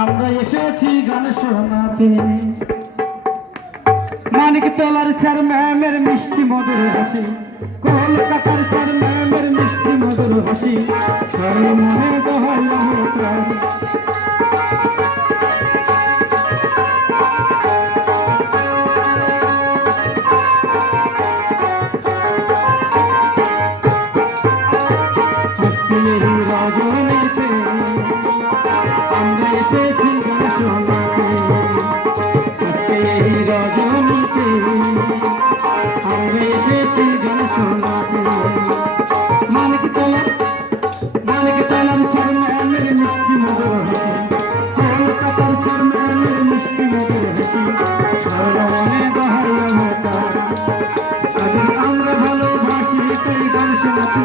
আমরা এসেছি গান শোনাতে। মানিক তোলার চার ম্যামের মিষ্টি মধুর হাসি, কলকাতার চার ম্যামের মিষ্টি মধুর হাসি, সবাই মনে দোহাই আমার প্রাণ। রজনীতে আমরা এসেছি গান শোনাতে, রজনীতে আমরা এসেছি গান শোনাতে। মানিক তোলার চার ম্যামের মিষ্টি মধুর হাসি, কলকাতার চার ম্যামের মিষ্টি মধুর হাসি, মনে বাহার আমার প্রাণ। আমরা ভালোবাসি তাই গান শোনাতে।